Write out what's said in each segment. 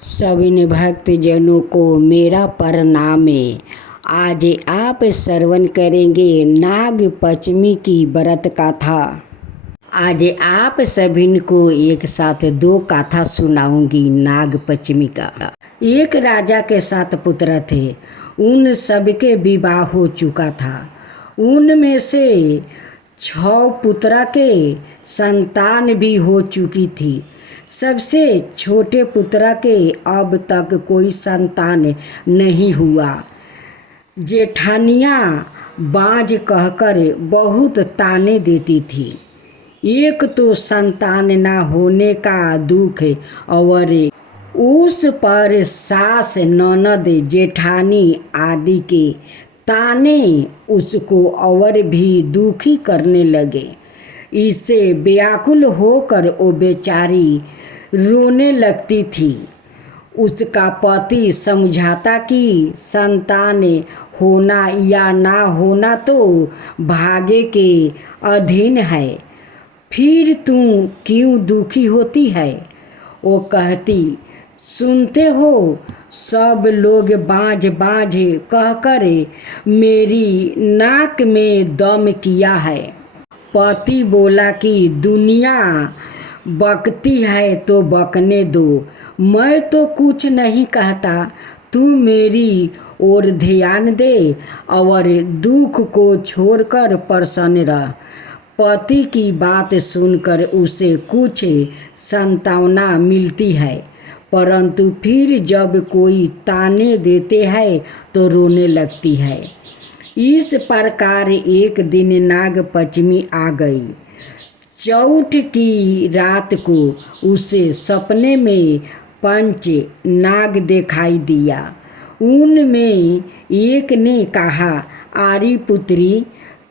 सभी भक्त जनों को मेरा प्रणाम है। आज आप श्रवण करेंगे नाग पंचमी की व्रत कथा। आज आप सभी को एक साथ दो कथा सुनाऊंगी नाग पंचमी का। एक राजा के 7 पुत्र थे। उन सबके विवाह हो चुका था। उनमें से 6 पुत्र के संतान भी हो चुकी थी। सबसे छोटे पुत्र के अब तक कोई संतान नहीं हुआ। जेठानियाँ बाँझ कहकर बहुत ताने देती थी। एक तो संतान ना होने का दुख और उस पर सास, ननद, जेठानी आदि के ताने उसको और भी दुखी करने लगे। इससे व्याकुल होकर वो बेचारी रोने लगती थी। उसका पति समझाता कि संतान होना या ना होना तो भाग्य के अधीन है, फिर तू क्यों दुखी होती है। वो कहती, सुनते हो, सब लोग बाँझ बाँझ कहकर मेरी नाक में दम किया है। पति बोला कि दुनिया बकती है तो बकने दो, मैं तो कुछ नहीं कहता, तू मेरी ओर ध्यान दे और दुख को छोड़कर प्रसन्न रह। पति की बात सुनकर उसे कुछ सांत्वना मिलती है, परंतु फिर जब कोई ताने देते हैं तो रोने लगती है। इस प्रकार एक दिन नाग पंचमी आ गई। चौथ की रात को उसे सपने में 5 नाग दिखाई दिया। उनमें एक ने कहा, आरी पुत्री,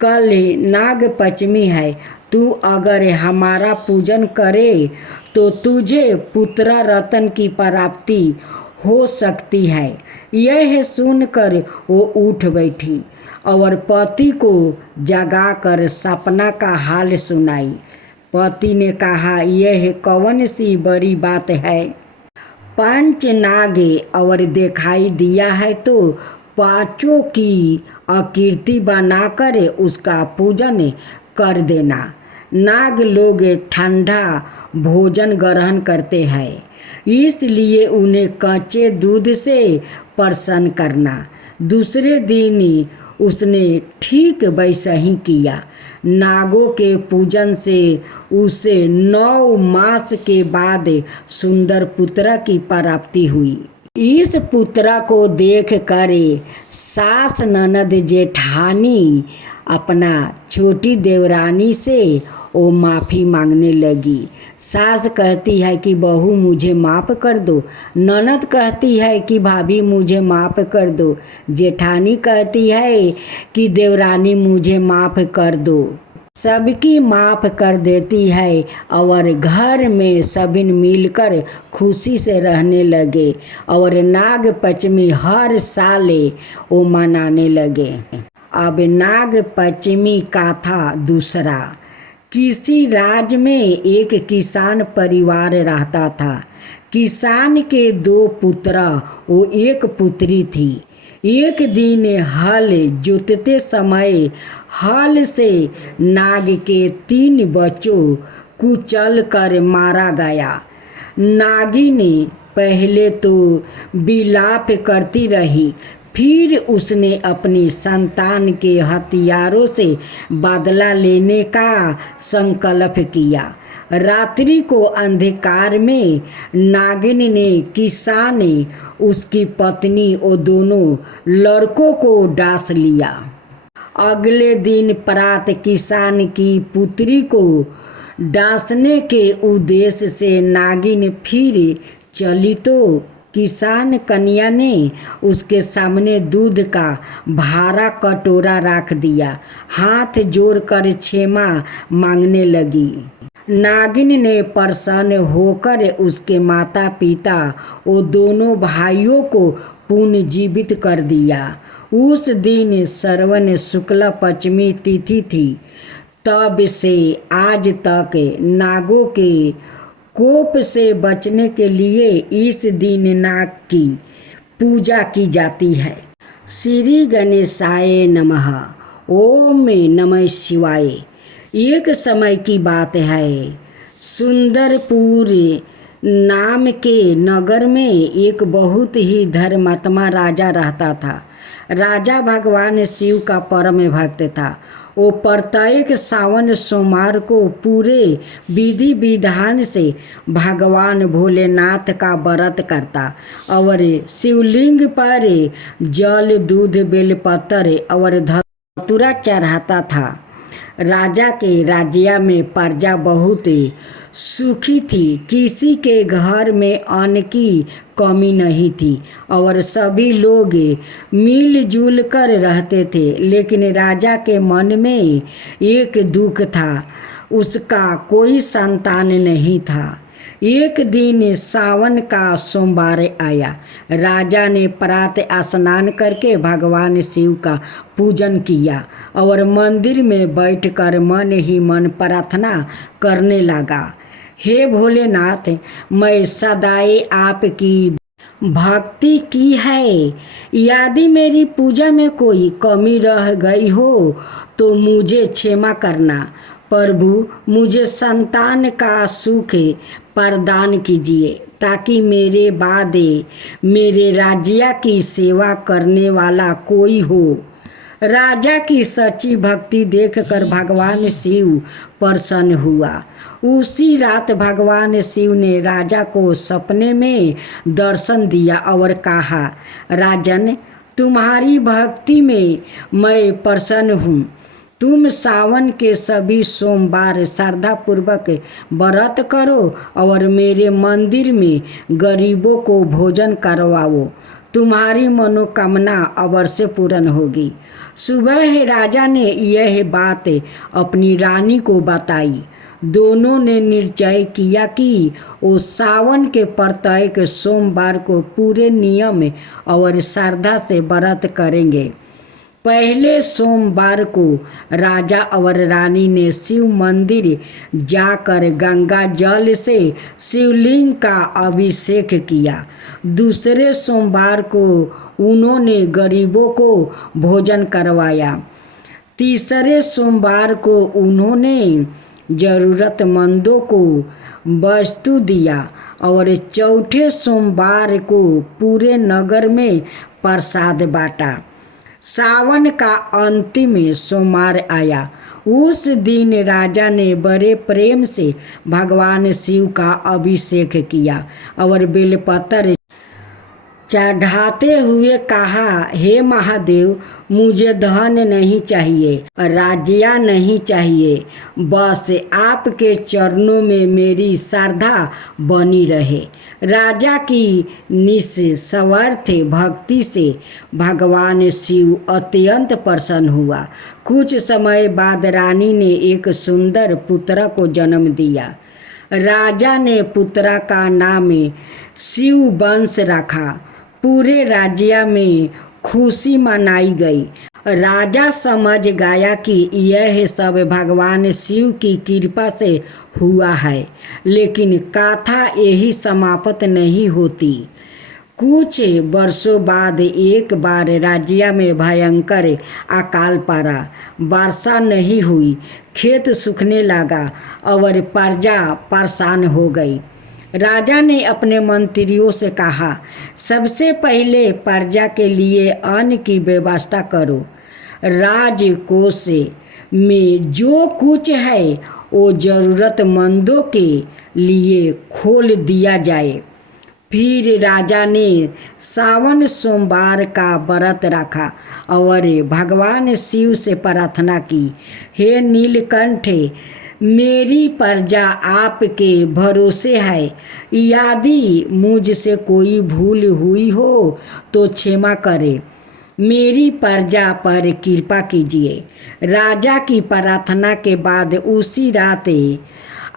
कल नाग पंचमी है, तू अगर हमारा पूजन करे तो तुझे पुत्र रत्न की प्राप्ति हो सकती है। यह सुनकर वो उठ बैठी और पति को जगाकर सपना का हाल सुनाई। पति ने कहा, यह कौन सी बड़ी बात है। 5 नाग और दिखाई दिया है तो 5 की आकृति बनाकर उसका पूजन कर देना। नाग लोग ठंडा भोजन ग्रहण करते हैं, इसलिए उन्हें कच्चे दूध से प्रसन्न करना। दूसरे दिन उसने ठीक वैसा ही किया। नागों के पूजन से उसे 9 मास के बाद सुंदर पुत्र की प्राप्ति हुई। इस पुत्र को देख कर सास, ननद, जेठानी अपना छोटी देवरानी से वो माफ़ी मांगने लगी। सास कहती है कि बहू मुझे माफ़ कर दो। ननद कहती है कि भाभी मुझे माफ़ कर दो। जेठानी कहती है कि देवरानी मुझे माफ़ कर दो। सबकी माफ़ कर देती है और घर में सभी मिलकर खुशी से रहने लगे और नाग पंचमी हर साल वो मनाने लगे। अब नाग पंचमी का था दूसरा। किसी राज्य में एक किसान परिवार रहता था। किसान के 2 पुत्र वो 1 पुत्री थी। एक दिन हल जोतते समय हल से नाग के 3 बच्चों कुचल कर मारा गया। नागिन पहले तो विलाप करती रही, फिर उसने अपनी संतान के हथियारों से बदला लेने का संकल्प किया। रात्रि को अंधकार में नागिन ने किसान, उसकी पत्नी और दोनों लड़कों को डांस लिया। अगले दिन प्रात किसान की पुत्री को डांसने के उद्देश्य से नागिन फिर चली तो किसान कन्या ने उसके सामने दूध का भारा कटोरा रख दिया। हाथ जोड़कर क्षमा मांगने लगी। नागिन ने प्रसन्न होकर उसके माता पिता और दोनों भाइयों को पुनर्जीवित कर दिया। उस दिन श्रवण शुक्ल पंचमी तिथि थी। तब से आज तक नागों के कोप से बचने के लिए इस दिन नाग की पूजा की जाती है। श्री गणेशाय नमः। ओम नमः शिवाय। एक समय की बात है, सुंदरपुर नाम के नगर में एक बहुत ही धर्मात्मा राजा रहता था। राजा भगवान शिव का परम भक्त था। वो प्रत्येक सावन सोमवार को पूरे विधि विधान से भगवान भोलेनाथ का व्रत करता और शिवलिंग पर जल दूध बेलपत्र और धतूरा चढ़ाता था। राजा के राज्य में प्रजा बहुत सुखी थी। किसी के घर में अन्न की कमी नहीं थी और सभी लोग मिलजुल कर रहते थे। लेकिन राजा के मन में एक दुख था, उसका कोई संतान नहीं था। एक दिन सावन का सोमवार आया। राजा ने प्रातः स्नान करके भगवान शिव का पूजन किया और मंदिर में बैठकर मन ही मन प्रार्थना करने लगा। हे भोलेनाथ, मैं सदाई आपकी भक्ति की है। यदि मेरी पूजा में कोई कमी रह गई हो तो मुझे क्षमा करना। प्रभु, मुझे संतान का सुख प्रदान कीजिए ताकि मेरे बाद मेरे राज्य की सेवा करने वाला कोई हो। राजा की सच्ची भक्ति देखकर भगवान शिव प्रसन्न हुआ। उसी रात भगवान शिव ने राजा को सपने में दर्शन दिया और कहा, राजन, तुम्हारी भक्ति में मैं प्रसन्न हूँ। तुम सावन के सभी सोमवार श्रद्धापूर्वक व्रत करो और मेरे मंदिर में गरीबों को भोजन करवाओ। तुम्हारी मनोकामना अवश्य पूर्ण होगी। सुबह राजा ने यह बात अपनी रानी को बताई। दोनों ने निश्चय किया कि वो सावन के प्रत्येक सोमवार को पूरे नियम और श्रद्धा से व्रत करेंगे। पहले सोमवार को राजा और रानी ने शिव मंदिर जाकर गंगा जल से शिवलिंग का अभिषेक किया। दूसरे सोमवार को उन्होंने गरीबों को भोजन करवाया। तीसरे सोमवार को उन्होंने जरूरतमंदों को वस्तु दिया और चौथे सोमवार को पूरे नगर में प्रसाद बांटा। सावन का अंतिम सोमवार आया। उस दिन राजा ने बड़े प्रेम से भगवान शिव का अभिषेक किया और बेलपत्र चढ़ाते हुए कहा, हे महादेव, मुझे धन नहीं चाहिए, राज्य नहीं चाहिए, बस आपके चरणों में मेरी श्रद्धा बनी रहे। राजा की निस्वार्थ भक्ति से भगवान शिव अत्यंत प्रसन्न हुआ। कुछ समय बाद रानी ने एक सुंदर पुत्र को जन्म दिया। राजा ने पुत्र का नाम शिववंश रखा। पूरे राज्य में खुशी मनाई गई। राजा समझ गया कि यह सब भगवान शिव की कृपा से हुआ है, लेकिन कथा यही समाप्त नहीं होती। कुछ वर्षों बाद एक बार राज्य में भयंकर अकाल पड़ा। वर्षा नहीं हुई, खेत सूखने लगा और प्रजा परेशान हो गई। राजा ने अपने मंत्रियों से कहा, सबसे पहले प्रजा के लिए अन्न की व्यवस्था करो। राजकोष में जो कुछ है वो जरूरतमंदों के लिए खोल दिया जाए। फिर राजा ने सावन सोमवार का व्रत रखा और भगवान शिव से प्रार्थना की, हे नीलकंठ, मेरी प्रजा आपके भरोसे है। यदि मुझसे कोई भूल हुई हो तो क्षमा करें। मेरी प्रजा पर कृपा कीजिए। राजा की प्रार्थना के बाद उसी रात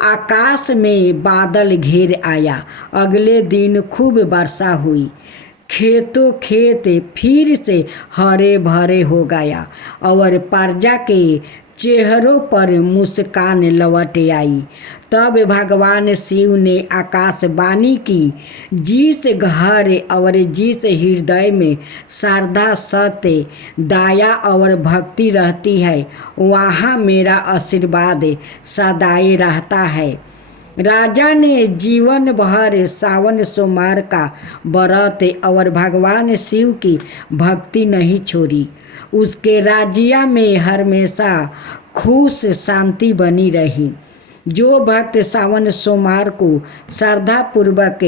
आकाश में बादल घेर आया। अगले दिन खूब वर्षा हुई। खेतों खेत फिर से हरे भरे हो गया और प्रजा के चेहरों पर मुस्कान लौट आई। तब भगवान शिव ने आकाशवाणी की, जिस घर और जिस हृदय में श्रद्धा, सत्य, दया और भक्ति रहती है वहाँ मेरा आशीर्वाद सदाई रहता है। राजा ने जीवन भर सावन सोमवार का व्रत और भगवान शिव की भक्ति नहीं छोड़ी। उसके राज्य में हमेशा खुश शांति बनी रही। जो भक्त सावन सोमवार को श्रद्धा पूर्वक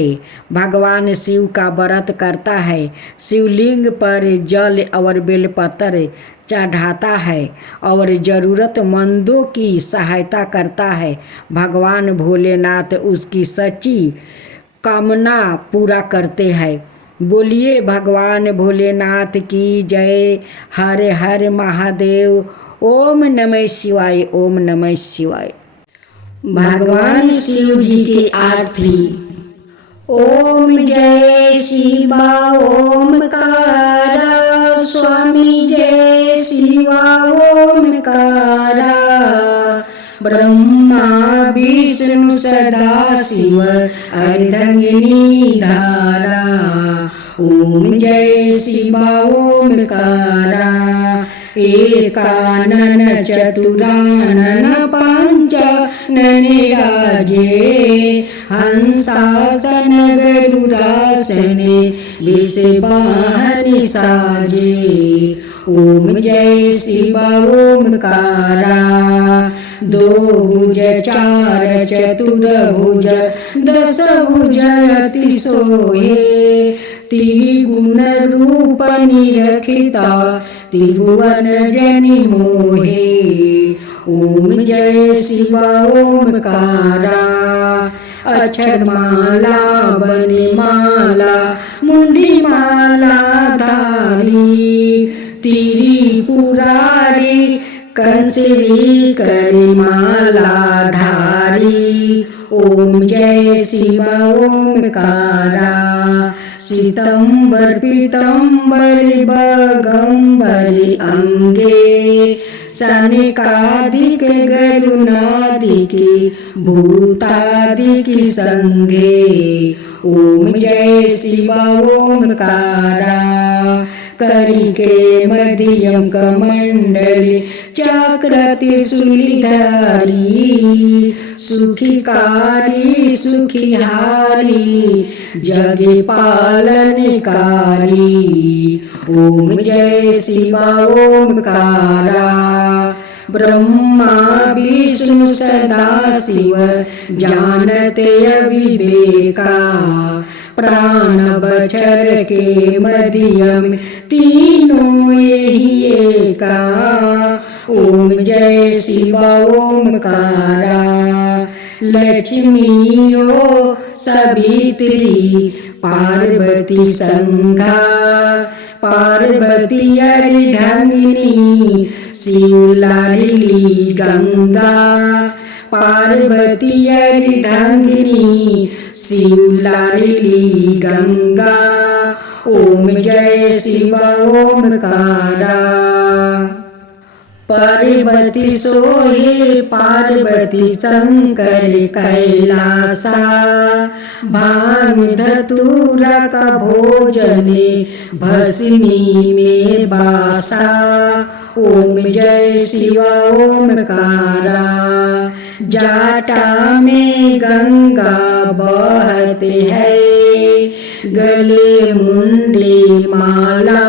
भगवान शिव का व्रत करता है, शिवलिंग पर जल और बेलपत्र चढ़ाता है और ज़रूरतमंदों की सहायता करता है, भगवान भोलेनाथ उसकी सच्ची कामना पूरा करते हैं। बोलिए भगवान भोलेनाथ की जय। हर हर महादेव। ओम नमः शिवाय। ओम नमः शिवाय। भगवान शिव जी की आरती। ओम जय शिवा ओमकारा, स्वामी जय शिवा ओमकारा। ब्रह्मा विष्णु सदा शिव अर्धंगिनी धारा। ओम जय शिवा ओमकारा। एकानन चतुरानन पंचानन राजे, हंसासन गरुडासन वृषभान साजे। ओम जय शिवा ओमकारा। दो भुज चार चतुर्भुज दस भुज अति सोहे, त्रिगुण रूप निरखिता त्रिभुवन जनि मोहे। ओम जय शिवा ओमकारा। अक्षरमाला वनमाला मुंडी माला धारी, त्रिपुरारी कंसरी करमाला धारी। ओम जय शिवा ओमकारा। सितंबर पीतंबर बगंबर अंगे, सनकादिक गरुणादिक भूतादिक संगे। ओम जय शिवा ओमकारा। करिके मध्यम कमंडली चक्र त्रिशूलधारी, सुखिकारी सुखिहारी जग पालनकारी। ओम जय शिवा ओमकारा। ब्रह्मा विष्णु सदा शिव जानते अविवेका, प्राण बचर के मध्यम तीनों यही एका। ओम जय शिवा ओमकारा। लक्ष्मीयो सवित्री पार्वती संघा, पार्वती अर्धांगिनी शिव लाडली गंगा। पार्वती अर्धांगिनी शिव लाडली गंगा। ओम जय शिवा ओमकारा। पार्वती सोहे पार्वती शंकर कैलासा, भांग धतूरा का भोजने भस्मी में बासा। ओम जय शिवा ओमकारा। जाटा में गंगा बहते है, गले मुंडी माला,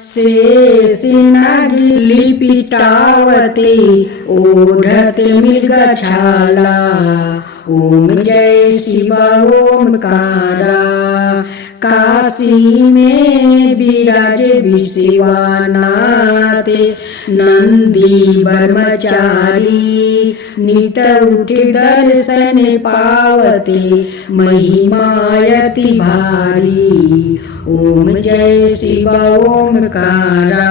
शेष नागी लिपिटावती ओढ़ते मृग छाला। ओम जय शिवा ओमकारा। काशी में विराज विश्वनाथ, नंदी ब्रह्मचारी, नित उठे दर्शन पावते महिमायति भारी। ओम जय शिवा ओमकारा।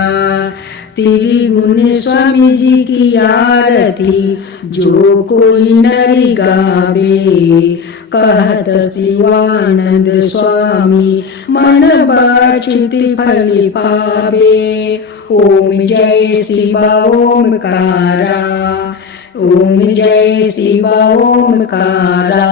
त्रिगुण स्वामी जी की आरती जो कोई नर गावे, कहत शिवानंद स्वामी मन बचित फल पावे। ओम जय शिव ओमकारा। ओम जय शिव ओमकारा।